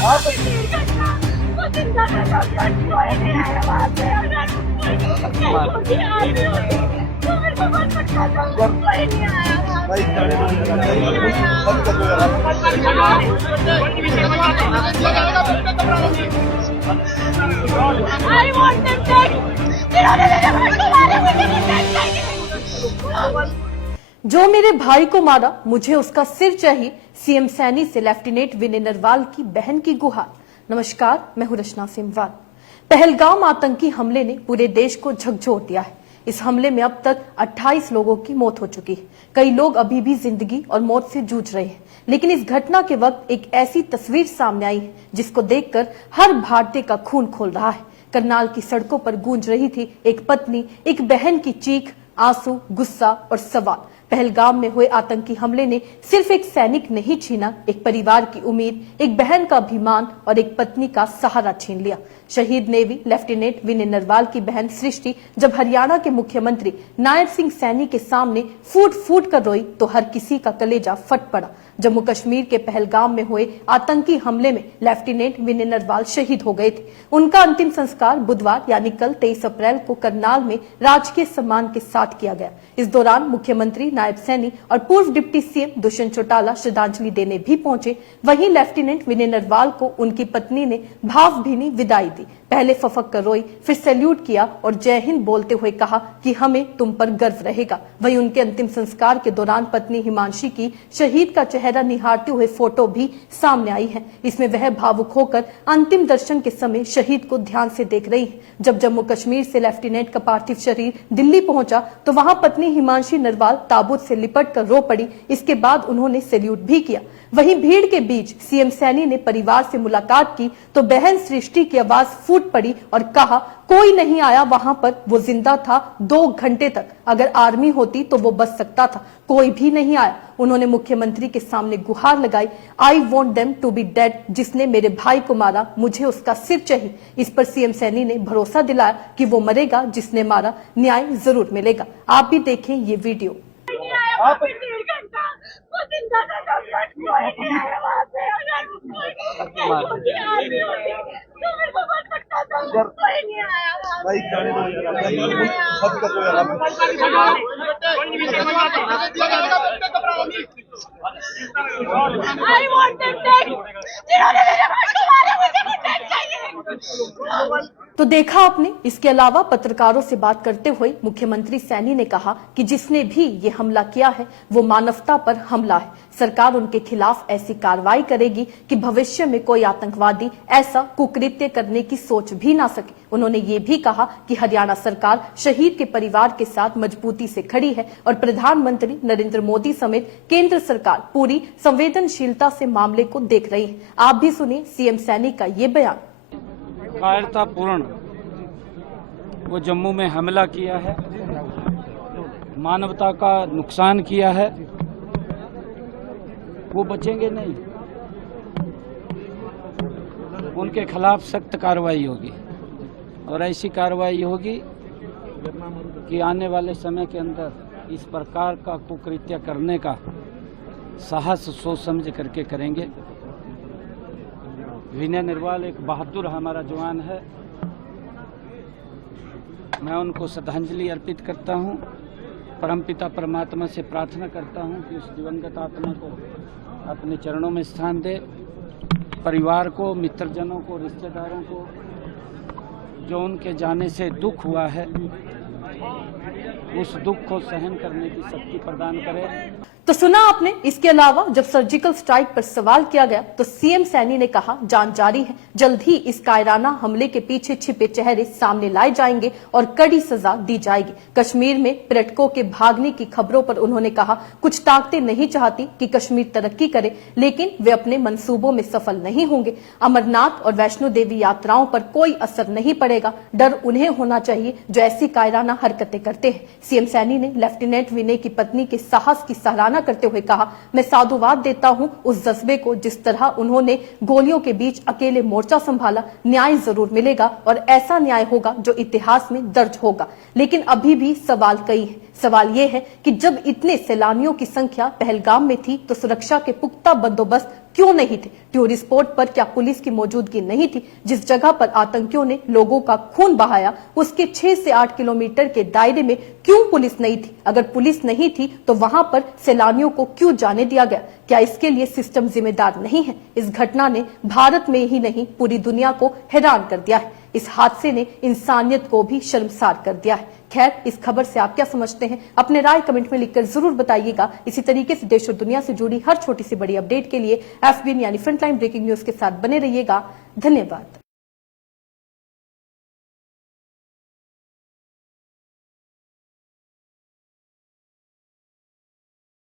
I want them dead. जिन्होंने मेरे भाई को मारा मुझे वो dead चाहिए। जो मेरे भाई को मारा मुझे उसका सिर चाहिए। सीएम सैनी से लेफ्टिनेंट विनय नरवाल की बहन की गुहार। नमस्कार, मैं हूं रचना सिमवाल। पहलगाम आतंकी हमले ने पूरे देश को झकझोर दिया है। इस हमले में अब तक 28 लोगों की मौत हो चुकी है। कई लोग अभी भी जिंदगी और मौत से जूझ रहे हैं। लेकिन इस घटना के वक्त एक ऐसी तस्वीर सामने आई है जिसको देखकर हर भारतीय का खून खौल रहा है। करनाल की सड़कों पर गूंज रही थी एक पत्नी, एक बहन की चीख, आंसू, गुस्सा और सवाल। पहलगाम में हुए आतंकी हमले ने सिर्फ एक सैनिक नहीं छीना, एक परिवार की उम्मीद, एक बहन का अभिमान और एक पत्नी का सहारा छीन लिया। शहीद नेवी लेफ्टिनेंट विनय नरवाल की बहन सृष्टि जब हरियाणा के मुख्यमंत्री नायब सिंह सैनी के सामने फूट फूट कर रोई तो हर किसी का कलेजा फट पड़ा। जम्मू कश्मीर के पहलगाम में हुए आतंकी हमले में लेफ्टिनेंट विनय नरवाल शहीद हो गए थे। उनका अंतिम संस्कार बुधवार यानी कल 23 अप्रैल को करनाल में राजकीय सम्मान के साथ किया गया। इस दौरान मुख्यमंत्री नायब सैनी और पूर्व डिप्टी सीएम दुष्यंत चौटाला श्रद्धांजलि देने भी पहुंचे। वहीं लेफ्टिनेंट विनय नरवाल को उनकी पत्नी ने भावभीनी विदाई दी। पहले फफक कर रोई, फिर सैल्यूट किया और जय हिंद बोलते हुए कहा कि हमें तुम पर गर्व रहेगा। वहीं उनके अंतिम संस्कार के दौरान पत्नी हिमांशी की शहीद का चेहरा निहारते हुए फोटो भी सामने आई है। इसमें वह भावुक होकर अंतिम दर्शन के समय शहीद को ध्यान से देख रही है। जब जम्मू कश्मीर से लेफ्टिनेंट का पार्थिव शरीर दिल्ली पहुंचा तो वहां पत्नी हिमांशी नरवाल ताबूत से लिपट कर रो पड़ी। इसके बाद उन्होंने सैल्यूट भी किया। वहीं भीड़ के बीच सीएम सैनी ने परिवार से मुलाकात की तो बहन सृष्टि की आवाज फूट पड़ी और कहा, कोई नहीं आया वहां पर, वो जिंदा था 2 घंटे तक। अगर आर्मी होती तो वो बच सकता था, कोई भी नहीं आया। उन्होंने मुख्यमंत्री के सामने गुहार लगाई, I want them to be dead. जिसने मेरे भाई को मारा मुझे उसका सिर चाहिए। इस पर सीएम सैनी ने भरोसा दिलाया कि वो मरेगा जिसने मारा, न्याय जरूर मिलेगा। आप भी देखें ये video. I want them dead. जिन्होंने मेरे भाई को मारा मुझे वो dead चाहिए। तो देखा आपने। इसके अलावा पत्रकारों से बात करते हुए मुख्यमंत्री सैनी ने कहा कि जिसने भी ये हमला किया है वो मानवता पर हमला है। सरकार उनके खिलाफ ऐसी कार्रवाई करेगी कि भविष्य में कोई आतंकवादी ऐसा कुकृत्य करने की सोच भी ना सके। उन्होंने ये भी कहा कि हरियाणा सरकार शहीद के परिवार के साथ मजबूती से खड़ी है और प्रधानमंत्री नरेंद्र मोदी समेत केंद्र सरकार पूरी संवेदनशीलता से मामले को देख रही है। आप भी सुनिए सीएम सैनी का ये बयान। कायरतापूर्ण वो जम्मू में हमला किया है, मानवता का नुकसान किया है, वो बचेंगे नहीं। उनके खिलाफ सख्त कार्रवाई होगी और ऐसी कार्रवाई होगी कि आने वाले समय के अंदर इस प्रकार का कुकृत्य करने का साहस सोच समझ करके करेंगे। विनय नरवाल एक बहादुर हमारा जवान है। मैं उनको श्रद्धांजलि अर्पित करता हूं। परमपिता परमात्मा से प्रार्थना करता हूं कि उस दिवंगत आत्मा को अपने चरणों में स्थान दे। परिवार को, मित्रजनों को, रिश्तेदारों को जो उनके जाने से दुख हुआ है उस दुख को सहन करने की शक्ति प्रदान करे। तो सुना आपने। इसके अलावा जब सर्जिकल स्ट्राइक पर सवाल किया गया तो सीएम सैनी ने कहा, जांच जारी है, जल्द ही इस कायराना हमले के पीछे छिपे चेहरे सामने लाए जाएंगे और कड़ी सजा दी जाएगी। कश्मीर में पर्यटकों के भागने की खबरों पर उन्होंने कहा, कुछ ताकतें नहीं चाहती कि कश्मीर तरक्की करे, लेकिन वे अपने मंसूबों में सफल नहीं होंगे। अमरनाथ और वैष्णो देवी यात्राओं पर कोई असर नहीं पड़ेगा। डर उन्हें होना चाहिए जो ऐसी कायराना हरकतें करते हैं। सीएम सैनी ने लेफ्टिनेंट विनय की पत्नी के साहस की सराहना करते हुए कहा, मैं साधुवाद देता हूं उस जज्बे को जिस तरह उन्होंने गोलियों के बीच अकेले मोर्चा संभाला। न्याय जरूर मिलेगा और ऐसा न्याय होगा जो इतिहास में दर्ज होगा। लेकिन अभी भी सवाल कई हैं। सवाल ये है कि जब इतने सैलानियों की संख्या पहलगाम में थी तो सुरक्षा के पुख्ता बंदोबस्त क्यों नहीं थे? ट्योरी स्पॉट पर क्या पुलिस की मौजूदगी नहीं थी? जिस जगह पर आतंकियों ने लोगों का खून बहाया उसके 6 से 8 किलोमीटर के दायरे में क्यों पुलिस नहीं थी? अगर पुलिस नहीं थी तो वहां पर सैलानियों को क्यों जाने दिया गया? क्या इसके लिए सिस्टम जिम्मेदार नहीं है? इस घटना ने भारत में ही नहीं पूरी दुनिया को हैरान कर दिया है। इस हादसे ने इंसानियत को भी शर्मसार कर दिया है। खैर, इस खबर से आप क्या समझते हैं? अपने राय कमेंट में लिखकर जरूर बताइएगा। इसी तरीके से देश और दुनिया से जुड़ी हर छोटी सी बड़ी अपडेट के लिए FBN यानी फ्रंटलाइन ब्रेकिंग न्यूज के साथ बने रहिएगा। धन्यवाद।